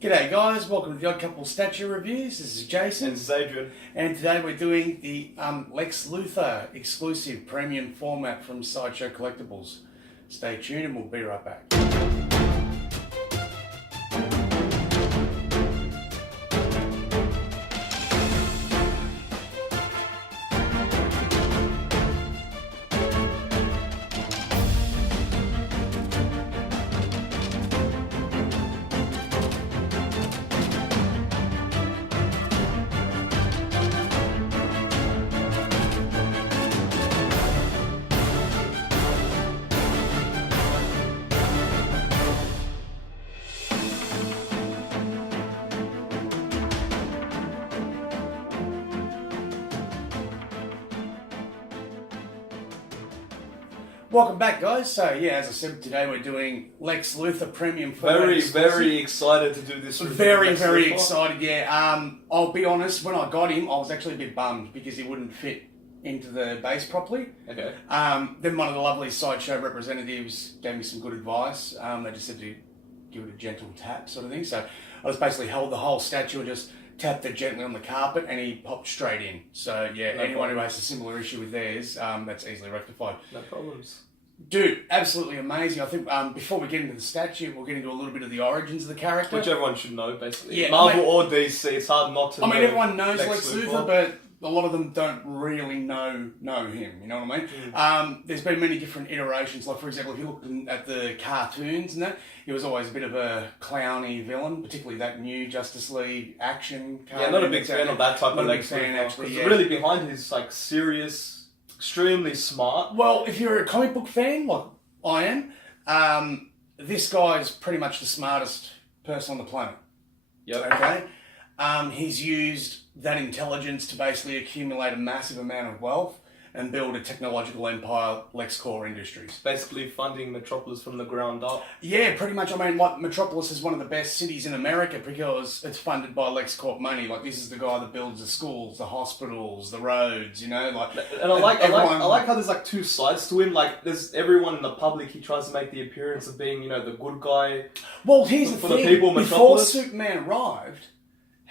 G'day guys, welcome to the Odd Couple Statue Reviews. This is Jason. And this is Adrian. And today we're doing the Lex Luthor exclusive premium format from Sideshow Collectibles. Stay tuned and we'll be right back. Welcome back, guys. So, yeah, as I said, today we're doing Lex Luthor Premium format. Very excited to do this review. Very excited, yeah. I'll be honest, when I got him, I was actually a bit bummed because he wouldn't fit into the base properly. Okay. Then one of the lovely Sideshow representatives gave me some good advice. They just said to give it a gentle tap sort of thing. So I just basically held the whole statue and just tapped it gently on the carpet and he popped straight in. So, yeah, anyone who has a similar issue with theirs, that's easily rectified. No problems. Dude, absolutely amazing. I think before we get into the statue, we'll get into a little bit of the origins of the character. Which everyone should know, basically. Yeah, Marvel or DC, it's hard not to know. I mean, everyone knows Lex Luthor, but a lot of them don't really know him, you know what I mean? There's been many different iterations. Like, for example, if you look at the cartoons and that, he was always a bit of a clowny villain, particularly that new Justice League action cartoon. Yeah, not a big fan of that type of Lex fan, actually. Yeah. Really behind his, like, serious, extremely smart. Well, if you're a comic book fan, like I am, this guy's pretty much the smartest person on the planet. Yep. Okay? He's used that intelligence to basically accumulate a massive amount of wealth and build a technological empire, LexCorp Industries. Basically funding Metropolis from the ground up. Yeah, pretty much. I mean, like, Metropolis is one of the best cities in America because it's funded by LexCorp money. Like, this is the guy that builds the schools, the hospitals, the roads, you know, like... And I like how there's, like, two sides to him. Like, there's everyone in the public, he tries to make the appearance of being, you know, the good guy. Well, here's the thing. The people of Before Metropolis. Superman arrived,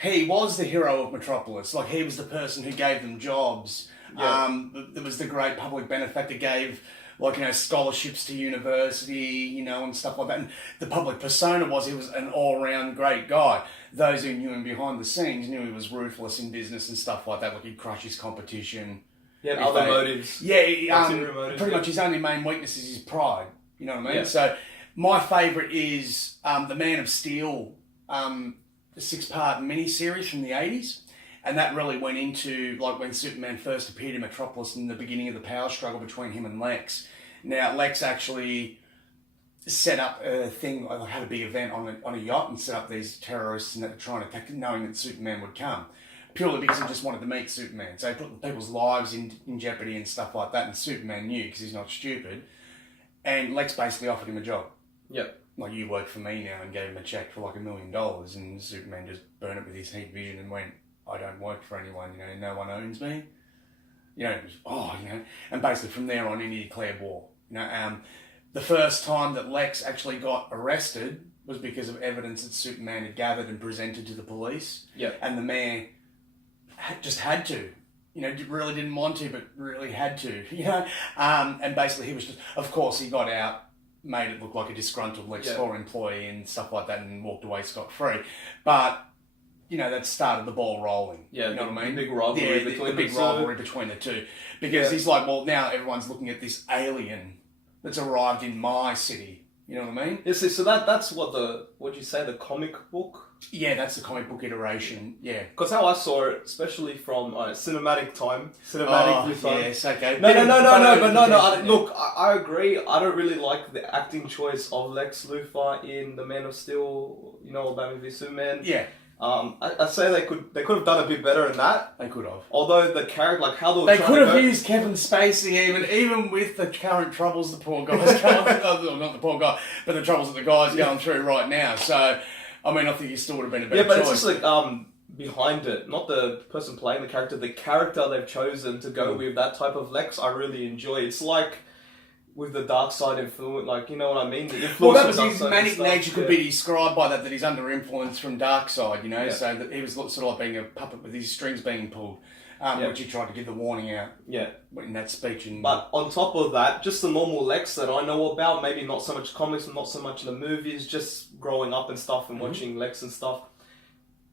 he was the hero of Metropolis. Like, he was the person who gave them jobs. Yeah. There was the great public benefactor, gave, like, you know, scholarships to university, you know, and stuff like that. And the public persona was he was an all-round great guy. Those who knew him behind the scenes knew he was ruthless in business and stuff like that. Like, he'd crush his competition. Yeah, other motives. Yeah, pretty much his only main weakness is his pride. You know what I mean? Yeah. So, my favourite is the Man of Steel, the 6-part miniseries from the 80s. And that really went into, like, when Superman first appeared in Metropolis in the beginning of the power struggle between him and Lex. Now, Lex actually set up a thing, like, had a big event on a yacht and set up these terrorists and that were trying to attack, knowing that Superman would come. Purely because he just wanted to meet Superman. So he put people's lives in jeopardy and stuff like that. And Superman knew, because he's not stupid. And Lex basically offered him a job. Yep. Like, you work for me now, and gave him a check for like $1 million. And Superman just burned it with his heat vision and went, I don't work for anyone, you know, no one owns me. You know, and basically from there on in he declared war. You know, the first time that Lex actually got arrested was because of evidence that Superman had gathered and presented to the police. Yep. And the mayor just had to. You know, really didn't want to, but really had to. You know, and basically he was just, of course he got out, made it look like a disgruntled LexCorp employee and stuff like that and walked away scot-free. But you know, that started the ball rolling. Yeah, you know what I mean? Big rivalry between the big rivalry between the two. Because he's like, well, now everyone's looking at this alien that's arrived in my city. You know what I mean? Yeah, so that's what you say, the comic book? Yeah, that's the comic book iteration, yeah. Because how I saw it, especially from cinematic time. Cinematic yes, okay. No. Look, I agree. I don't really like the acting choice of Lex Luthor in The Man of Steel, you know, Batman v Superman. Yeah. I'd say they could have done a bit better than that. They could have. Although the character, like how they could have used Kevin Spacey even with the current troubles the poor guy's going. Not the poor guy, but the troubles that the guy's going through right now. So, I mean, I think he still would have been a better choice. Yeah, but it's just like behind it, not the person playing the character they've chosen to go with that type of Lex. I really enjoy. It's like with the dark side influence, like, you know what I mean? Well, that was his manic nature could be described by that he's under influence from dark side, you know, so that he was sort of like being a puppet with his strings being pulled, which he tried to give the warning out in that speech. But on top of that, just the normal Lex that I know about, maybe not so much comics and not so much in the movies, just growing up and stuff and watching Lex and stuff.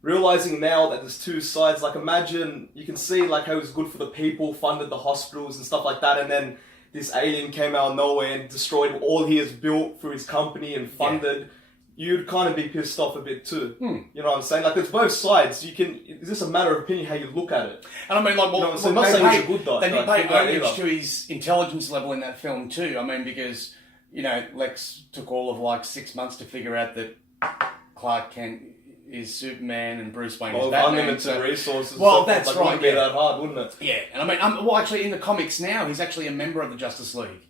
Realizing now that there's two sides, like imagine, you can see like how he's good for the people, funded the hospitals and stuff like that, and then this alien came out of nowhere and destroyed all he has built through his company and funded. You'd kind of be pissed off a bit too. You know what I'm saying? Like, there's both sides. It's just a matter of opinion how you look at it. And I mean, like, well, I'm not saying he's a good guy. They did pay homage to his intelligence level in that film too. I mean, because, you know, Lex took all of like 6 months to figure out that Clark Kent is Superman and Bruce Wayne is Batman. Unlimited resources. Well, that's right. It wouldn't be that hard, wouldn't it? Yeah, and I mean, well, actually, in the comics now, he's actually a member of the Justice League.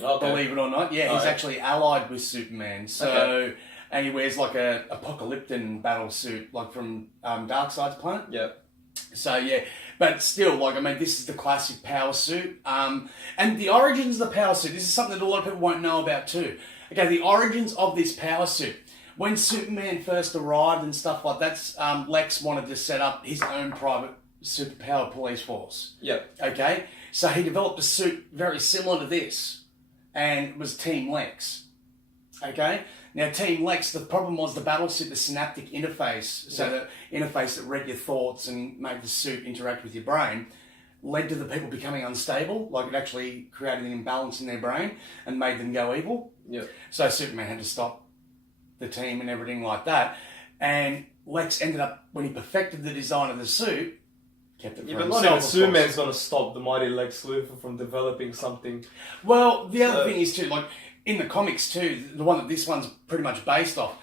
Okay. Believe it or not, he's actually allied with Superman. So, and he wears like a Apocalyptic battle suit, like from Darkseid's planet. Yeah. So but still, like, I mean, this is the classic power suit. And the origins of the power suit. This is something that a lot of people won't know about too. Okay, the origins of this power suit. When Superman first arrived and stuff like that, Lex wanted to set up his own private superpower police force. Yep. Okay? So he developed a suit very similar to this, and it was Team Lex. Okay? Now, Team Lex, the problem was the battle suit, the synaptic interface, so the interface that read your thoughts and made the suit interact with your brain, led to the people becoming unstable. Like, it actually created an imbalance in their brain and made them go evil. Yep. So Superman had to stop the team and everything like that, and Lex ended up, when he perfected the design of the suit, kept it for himself. Not even Superman's going to stop the mighty Lex Luthor from developing something. Well, the other thing is too, like in the comics too, the one that this one's pretty much based off,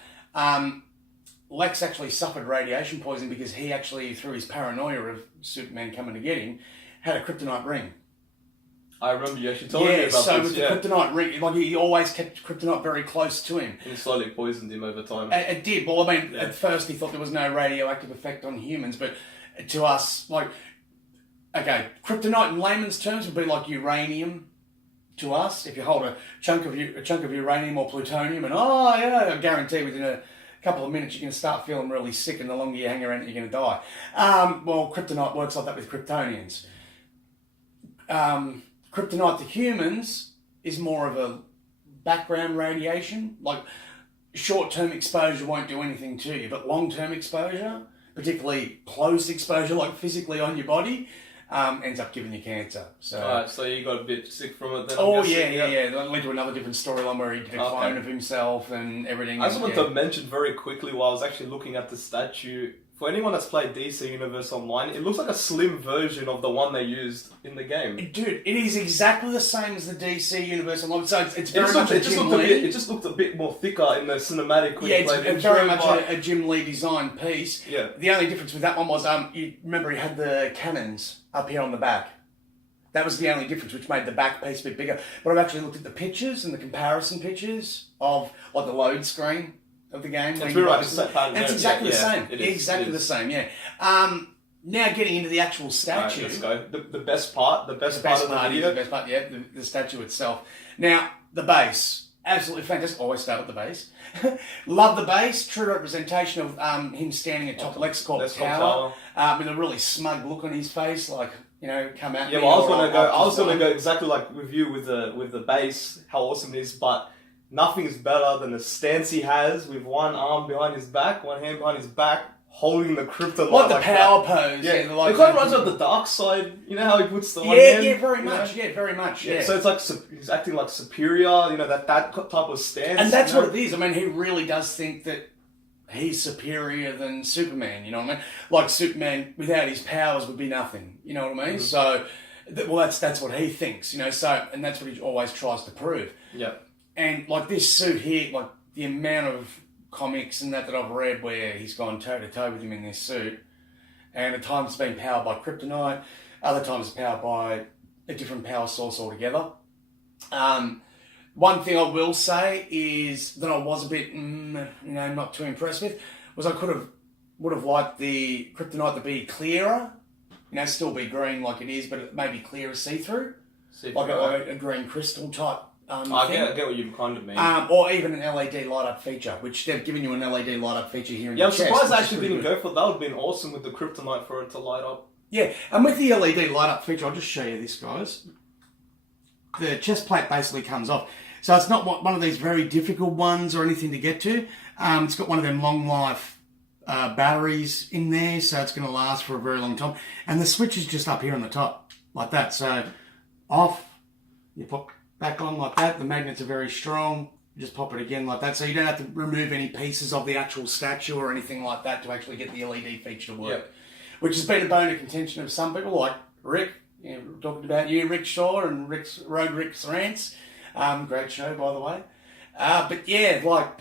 Lex actually suffered radiation poisoning because he actually, through his paranoia of Superman coming to get him, had a kryptonite ring. I remember you actually told me about this. So with the kryptonite ring, like he always kept kryptonite very close to him. And slowly poisoned him over time. It did. Well, I mean, at first he thought there was no radioactive effect on humans, but to us, like, okay, kryptonite in layman's terms would be like uranium to us. If you hold a chunk of uranium or plutonium, and I guarantee within a couple of minutes you're going to start feeling really sick, and the longer you hang around, you're going to die. Well, kryptonite works like that with Kryptonians. Kryptonite to humans is more of a background radiation. Like, short-term exposure won't do anything to you, but long-term exposure, particularly close exposure, like physically on your body, ends up giving you cancer. So, alright, so you got a bit sick from it then? That led to another different storyline where he did a clone of himself and everything. I just want to mention very quickly while I was actually looking at the statue, for anyone that's played DC Universe Online, it looks like a slim version of the one they used in the game. Dude, it is exactly the same as the DC Universe Online. So it's very much a Jim Lee. It just looked a bit more thicker in the cinematic. It's very much a Jim Lee designed piece. Yeah. The only difference with that one was, you remember he had the cannons up here on the back. That was the only difference, which made the back piece a bit bigger. But I've actually looked at the pictures and the comparison pictures of like the load screen of the game. That's right. It's exactly the same. Exactly the same. Yeah. Now getting into the actual statue. Let's go. The best part of the video. The best part, the statue itself. Now the base, absolutely fantastic. Always start at the base. Love the base. True representation of him standing atop LexCorp Tower with a really smug look on his face, like, you know, come out. Yeah, well, I was gonna go exactly like with you with the base, how awesome it is, but nothing is better than the stance he has with one arm behind his back, one hand behind his back, holding the kryptonite. Like the power pose. Yeah, it kind of reminds me of the dark side. You know how he puts the one hand? Yeah, very much. Yeah, very much. Yeah. So it's like he's acting like superior. You know, that type of stance. And that's what it is. I mean, he really does think that he's superior than Superman. You know what I mean? Like Superman without his powers would be nothing. You know what I mean? Mm-hmm. So, that's what he thinks. You know. So, and that's what he always tries to prove. Yeah. And like this suit here, like the amount of comics and that I've read where he's gone toe to toe with him in this suit, and at times it's been powered by kryptonite, other times it's powered by a different power source altogether. One thing I will say is that I was a bit, not too impressed with, was I would have liked the kryptonite to be clearer, still be green like it is, but it may be clearer see-through. like a green crystal type I thing. get what you kind of mean. Or even an LED light-up feature, which they've given you an LED light-up feature here in your I'm chest. surprised I actually didn't go for that. That would have been awesome with the kryptonite for it to light up. Yeah, and with the LED light-up feature, I'll just show you this, guys. The chest plate basically comes off. So it's not one of these very difficult ones or anything to get to. It's got one of them long-life batteries in there, so it's going to last for a very long time. And the switch is just up here on the top, like that. So off, you pop back on like that. The magnets are very strong. You just pop it again like that. So you don't have to remove any pieces of the actual statue or anything like that to actually get the LED feature to work. Yep. Which has been a bone of contention of some people, like Rick. You know, we're talking about you, Rick Shaw, and Rick's Rants. Great show, by the way. But yeah, like,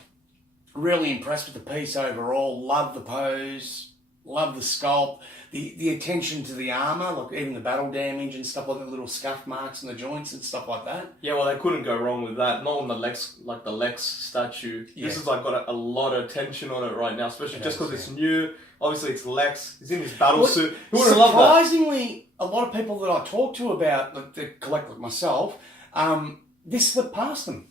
really impressed with the piece overall. Love the pose. Love the sculpt. The attention to the armour, like even the battle damage and stuff like the little scuff marks in the joints and stuff like that. Yeah, well, they couldn't go wrong with that. Not on the Lex statue. Yeah. This has like got a lot of attention on it right now, especially just because it's new. Obviously, it's Lex. He's in his battle suit. Who would have loved that? Surprisingly, a lot of people that I talk to about the collector myself, this slipped past them.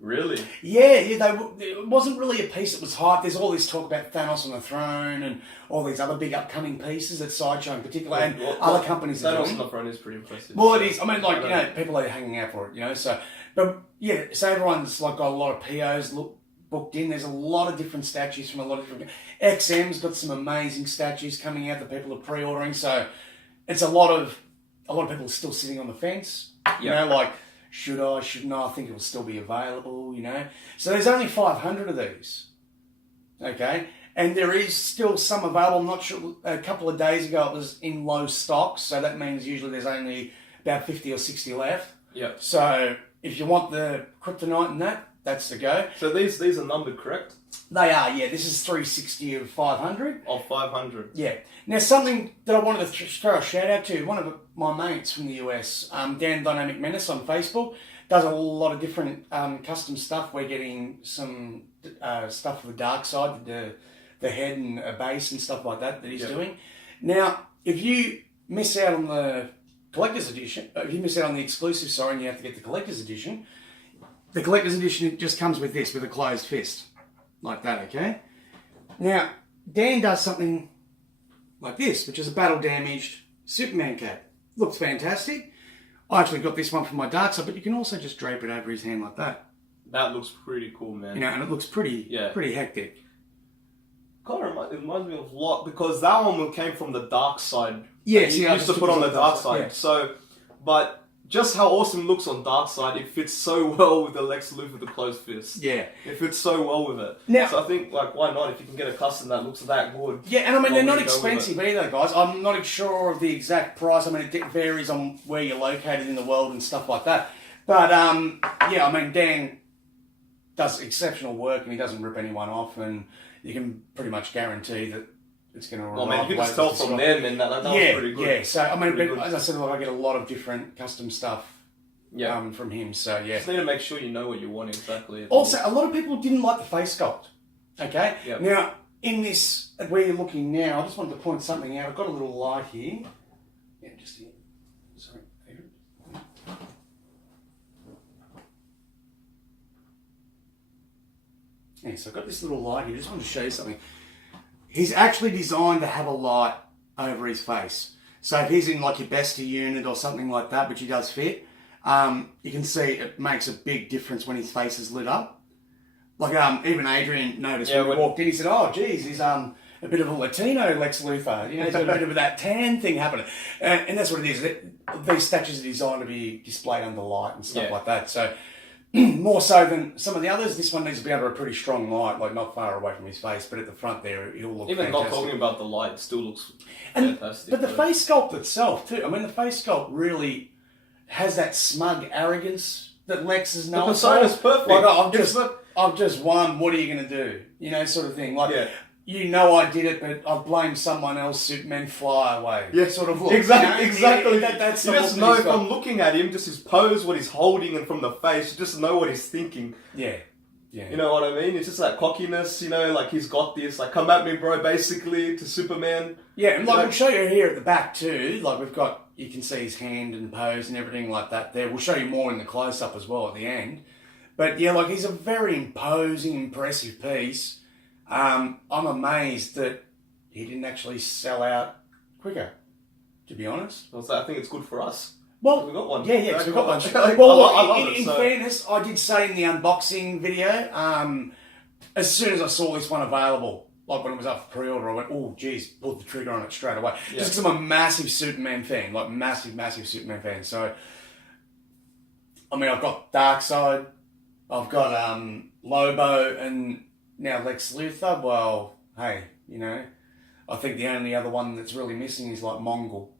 Really? Yeah, it wasn't really a piece that was hyped. There's all this talk about Thanos on the throne and all these other big upcoming pieces at Sideshow in particular, and other companies are doing. Thanos on the throne is pretty impressive. Well, it is. I mean, like, you know, people are hanging out for it, you know, so. But, yeah, so everyone's, like, got a lot of POs booked in. There's a lot of different statues from a lot of different... XM's got some amazing statues coming out that people are pre-ordering, so it's a lot of people are still sitting on the fence, you know, like... Should I, shouldn't I? I think it will still be available, you know. So there's only 500 of these, okay? And there is still some available. I'm not sure, a couple of days ago it was in low stock, so that means usually there's only about 50 or 60 left. Yep. So if you want the kryptonite and that's the go. So these are numbered, correct? They are, yeah. This is 360 of 500. Of 500. Yeah. Now, something that I wanted to throw a shout out to, one of my mates from the US, Dan Dynamic Menace on Facebook, does a lot of different custom stuff. We're getting some stuff for the dark side, the head and a base and stuff like that he's doing. Now, if you miss out on the collector's edition, if you miss out on the exclusive, and you have to get the collector's edition, the collector's edition just comes with this, with a closed fist. Like that, okay? Now, Dan does something like this, which is a battle-damaged Superman cape. Looks fantastic. I actually got this one from my dark side, but you can also just drape it over his hand like that. That looks pretty cool, man. You know, and it looks pretty hectic. God, it reminds me of a lot, because that one came from the dark side. Yes, you used to put on the dark side. Yeah. So, but... just how awesome it looks on Darkseid, it fits so well with the Lex Luthor, the closed fist. Yeah. It fits so well with it. Now, so I think, like, why not? If you can get a custom that looks that good. Yeah, and I mean, they're not expensive either, guys. I'm not sure of the exact price. I mean, it varies on where you're located in the world and stuff like that. But, yeah, I mean, Dan does exceptional work and he doesn't rip anyone off, and you can pretty much guarantee that it's going to arrive. Well, man, you can just tell from there, man, that was pretty good. Yeah, so, I mean, as I said, I get a lot of different custom stuff from him, so yeah. Just need to make sure you know what you want exactly. Also, a lot of people didn't like the face sculpt, okay? Yep. Now, in this, where you're looking now, I just wanted to point something out. I've got a little light here. Yeah, just here. Sorry. Yeah, so I've got this little light here. I just wanted to show you something. He's actually designed to have a light over his face. So if he's in like your bestie unit or something like that, which he does fit, you can see it makes a big difference when his face is lit up. Like even Adrian noticed when we walked in, he said, "Oh, geez, he's a bit of a Latino Lex Luthor. You know, he's got a bit of that tan thing happening." And that's what it is. These statues are designed to be displayed under light and stuff like that. So more so than some of the others, this one needs to be under a pretty strong light, like not far away from his face, but at the front there, it'll look even fantastic. Not talking about the light, it still looks fantastic. But the face sculpt itself, too. I mean, the face sculpt really has that smug arrogance that Lex is known for. The persona's perfect. Like, I've just won, what are you going to do? You know, sort of thing. Like, you know I did it, but I've blamed someone else, Superman, fly away. Yeah, sort of look. Exactly. That's you just know from looking at him, just his pose, what he's holding, and from the face, you just know what he's thinking. Yeah. Yeah. You know what I mean? It's just that cockiness, you know, like he's got this, like, come at me, bro, basically, to Superman. Yeah, and like we'll show you here at the back too. Like we've got, you can see his hand and pose and everything like that there. We'll show you more in the close-up as well at the end. But yeah, like he's a very imposing, impressive piece. I'm amazed that he didn't actually sell out quicker, to be honest. Well, so I think it's good for us. Well, we got one. Yeah, because we got one. Like, Well, I love it, in fairness, I did say in the unboxing video, as soon as I saw this one available, like when it was up for pre-order, I went, oh, geez, pulled the trigger on it straight away. Yeah. Just because I'm a massive Superman fan, like massive Superman fan. So, I mean, I've got Darkseid, I've got Lobo, and now Lex Luthor. Well, hey, you know, I think the only other one that's really missing is like Mongol.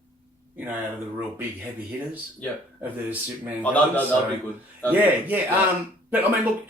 You know, out of the real big heavy hitters. Yeah. Of the Superman. Oh, that'd be good. Yeah. But I mean, look,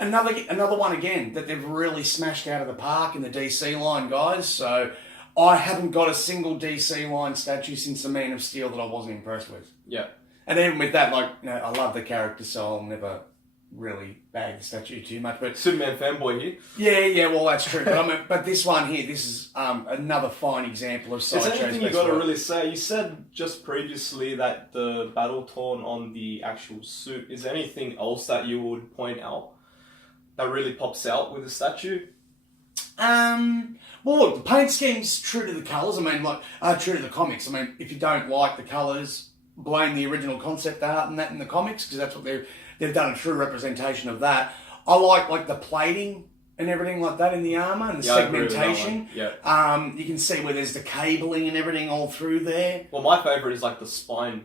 another one again that they've really smashed out of the park in the DC line, guys. So I haven't got a single DC line statue since the Man of Steel that I wasn't impressed with. Yeah. And even with that, like, you know, I love the character, so I'll never really bag the statue too much. But Superman fanboy here. Yeah, well, that's true. But I mean, but this one here, this is another fine example of Sideshow's It's anything you best got to work. really say. You said just previously that the battle torn on the actual suit. Is there anything else that you would point out that really pops out with the statue? Well, look, the paint scheme's true to the colours. I mean, like, true to the comics. I mean, if you don't like the colours, blame the original concept art and that in the comics, because that's what they've done a true representation of that. I like the plating and everything like that in the armour and the segmentation. Yeah. You can see where there's the cabling and everything all through there. Well, my favourite is like the spine.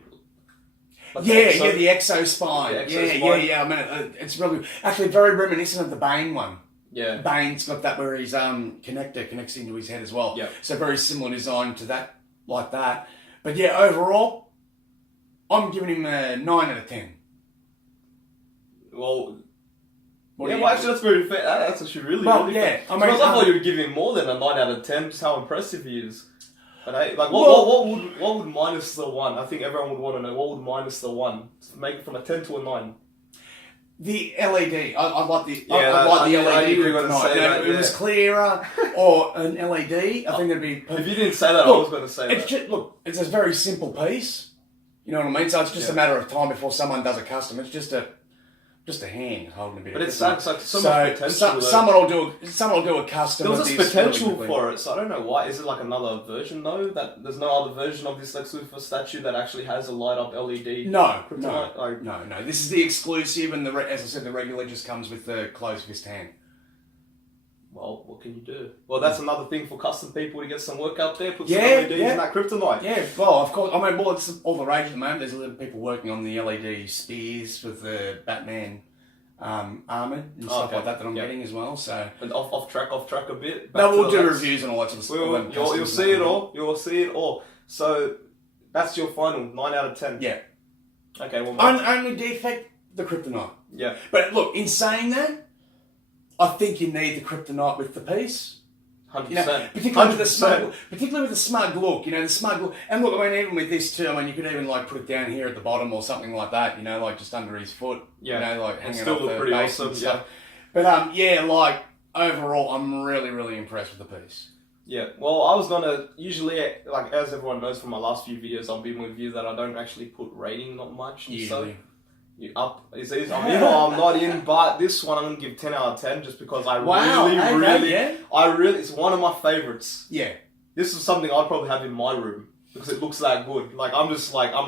Like the exo spine. Yeah. I mean, it's really actually very reminiscent of the Bane one. Yeah. Bane's got that where his connector connects into his head as well. Yeah. So very similar design to that, like that. But yeah, overall, I'm giving him a 9 out of 10. Well, actually, that's very fair. That's actually really fair. I mean, I thought you would give him more than a 9 out of 10, just how impressive he is. But hey, like, what would minus the 1? I think everyone would want to know, what would minus the 1? Make it from a 10 to a 9. The LED. I like the I LED. knew you were going to say that, If it was clearer or an LED, I think it'd be perfect. If you didn't say that, I was going to say that. It's a very simple piece. You know what I mean? So it's just a matter of time before someone does a custom. It's just a hand holding a bit. But of it sounds like so much potential. Someone will do a custom. There was of this potential really for it, so I don't know why. Is it like another version though? That there's no other version of this Lex Luthor statue that actually has a light up LED? No. Kryptonite? This is the exclusive, and as I said, the regular just comes with the closed fist hand. Well, what can you do? Well, that's another thing for custom people to get some work out there, put some LEDs in that kryptonite. Yeah, well, of course. I mean, it's all the rage at the moment. There's a lot of people working on the LED spears with the Batman armoured and stuff like that I'm getting as well. So, and off track a bit. No, we'll do reviews and all that sort of stuff. You'll see it all. You'll see it all. So, that's your final 9 out of 10. Yeah. Okay. Well, only defect, the kryptonite. Yeah. But look, in saying that, I think you need the kryptonite with the piece. 100%. You know, particularly with the smug look. You know, the smug look. And look, I mean, even with this too, I mean, you could even like put it down here at the bottom or something like that. You know, like just under his foot. Yeah. You know, like hanging still off look the pretty base awesome. and stuff. But like overall, I'm really, really impressed with the piece. Yeah, well, I was gonna usually, like as everyone knows from my last few videos, I've been with you that I don't actually put rating not much. Usually. I'm not in, but this one I'm gonna give 10 out of 10 just because I really, it's one of my favorites. Yeah. This is something I'd probably have in my room because it looks that good. Like I'm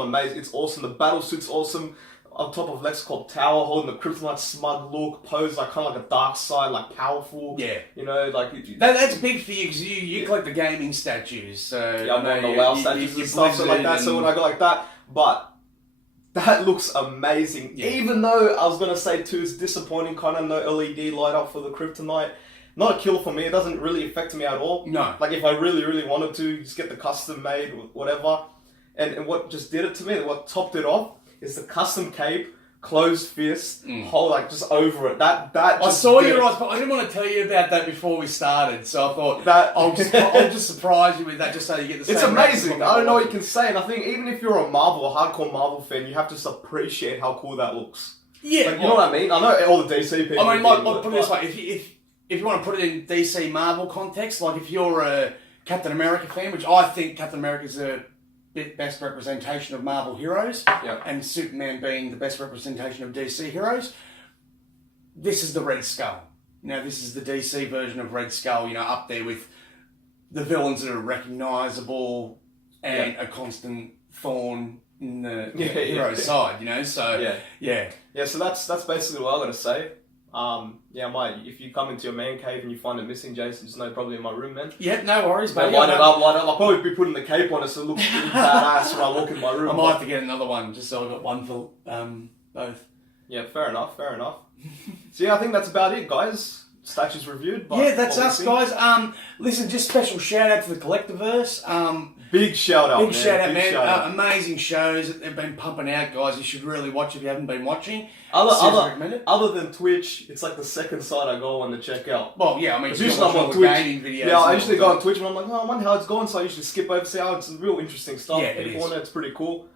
amazed. It's awesome. The battle suit's awesome. On top of Lex Corp Tower, holding the kryptonite smug look, pose like kind of like a dark side, like powerful. Yeah. You know, like that's big for you because you collect the gaming statues. So I'm on the WoW statues and stuff, so like that. So when I go like that, but that looks amazing. Yeah. Even though I was gonna say too, it's disappointing. Kind of no LED light up for the kryptonite. Not a kill for me. It doesn't really affect me at all. No. Like if I really, really wanted to, just get the custom made or whatever. And what just did it to me, what topped it off, is the custom cape, closed fist, whole like just over it. That I saw your eyes, but I didn't want to tell you about that before we started. So I thought that I'll just surprise you with that, just so you get the same. It's amazing. I don't know what you can say, and I think even if you're a hardcore Marvel fan, you have to just appreciate how cool that looks. Yeah, Like, you know what I mean? I know all the DC people. I mean, like put it this way: if you want to put it in DC Marvel context, like if you're a Captain America fan, which I think Captain America is the best representation of Marvel heroes, and Superman being the best representation of DC heroes, this is the Red Skull. This is the DC version of Red Skull. Up there with the villains that are recognisable and a constant thorn in the hero's side. So So that's basically what I'm gonna say. If you come into your man cave and you find a missing Jason Snow, probably in my room, man. Yeah, no worries, mate. Light it up. I'll probably be putting the cape on it so it looks pretty badass when I walk in my room. I might have to get another one just so I've got one for both. Yeah, fair enough. So I think that's about it, guys. Statues reviewed. That's us, guys. Listen, just special shout out to the Collectiverse. Big shout out, man. Amazing shows that they've been pumping out, guys. You should really watch if you haven't been watching. Other than Twitch, it's like the second site I go on to check out. Well, yeah, I mean, usually I'm on Twitch. Videos I usually go on Twitch and I'm like, I wonder how it's going, so I usually skip over, see how it's real interesting stuff. Yeah, it is. It's pretty cool.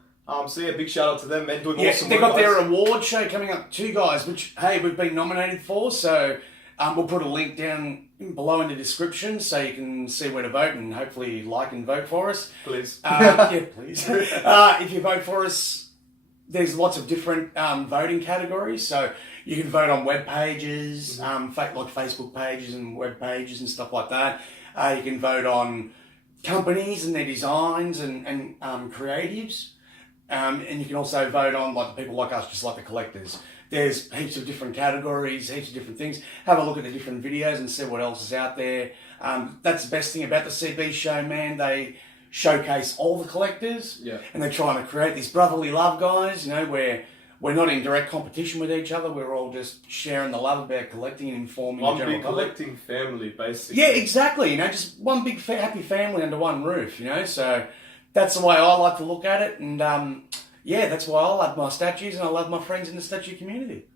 Big shout out to them, man. Doing awesome they've work, got their award show coming up too, guys, which, hey, we've been nominated for, so we'll put a link down below in the description so you can see where to vote and hopefully like and vote for us. Please. Please. If you vote for us, there's lots of different voting categories, so you can vote on web pages, like Facebook pages and web pages and stuff like that. You can vote on companies and their designs and creatives. And you can also vote on like the people like us, just like the collectors. There's heaps of different categories, heaps of different things. Have a look at the different videos and see what else is out there. That's the best thing about the CB show, man. They showcase all the collectors, and they're trying to create this brotherly love, guys. Where we're not in direct competition with each other. We're all just sharing the love about collecting and informing the general public. Collecting family, basically. Yeah, exactly. Just one big happy family under one roof. So. That's the way I like to look at it, and that's why I love my statues and I love my friends in the statue community.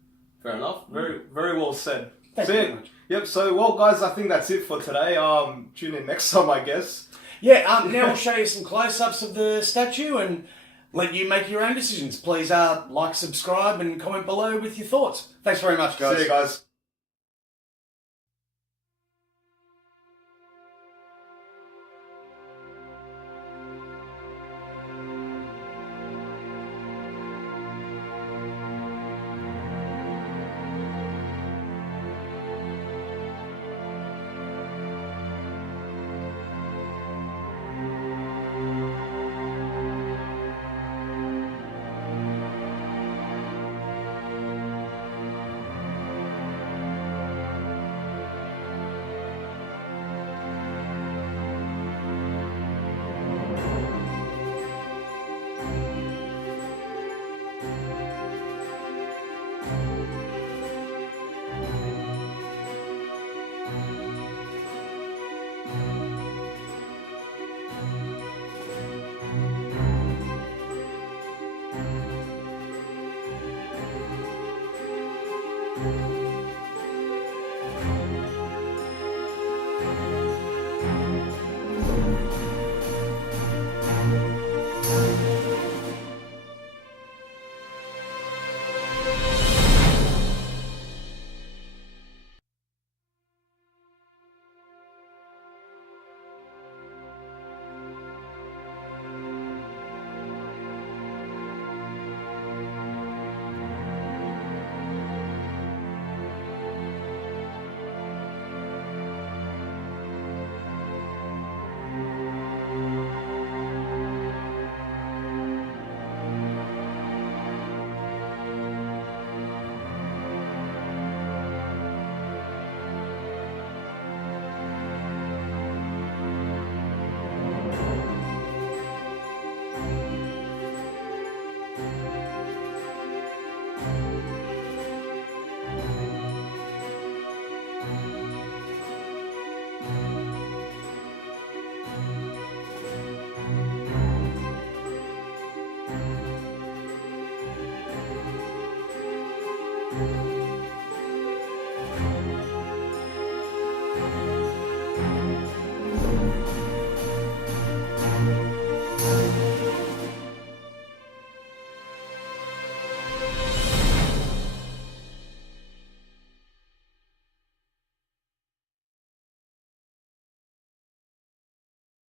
Fair enough. Very, very well said. Thank you very much. Yep. So, well, guys, I think that's it for today. Tune in next time, I guess. Yeah. Now we'll show you some close-ups of the statue and let you make your own decisions. Please like, subscribe, and comment below with your thoughts. Thanks very much, guys. See you guys. you.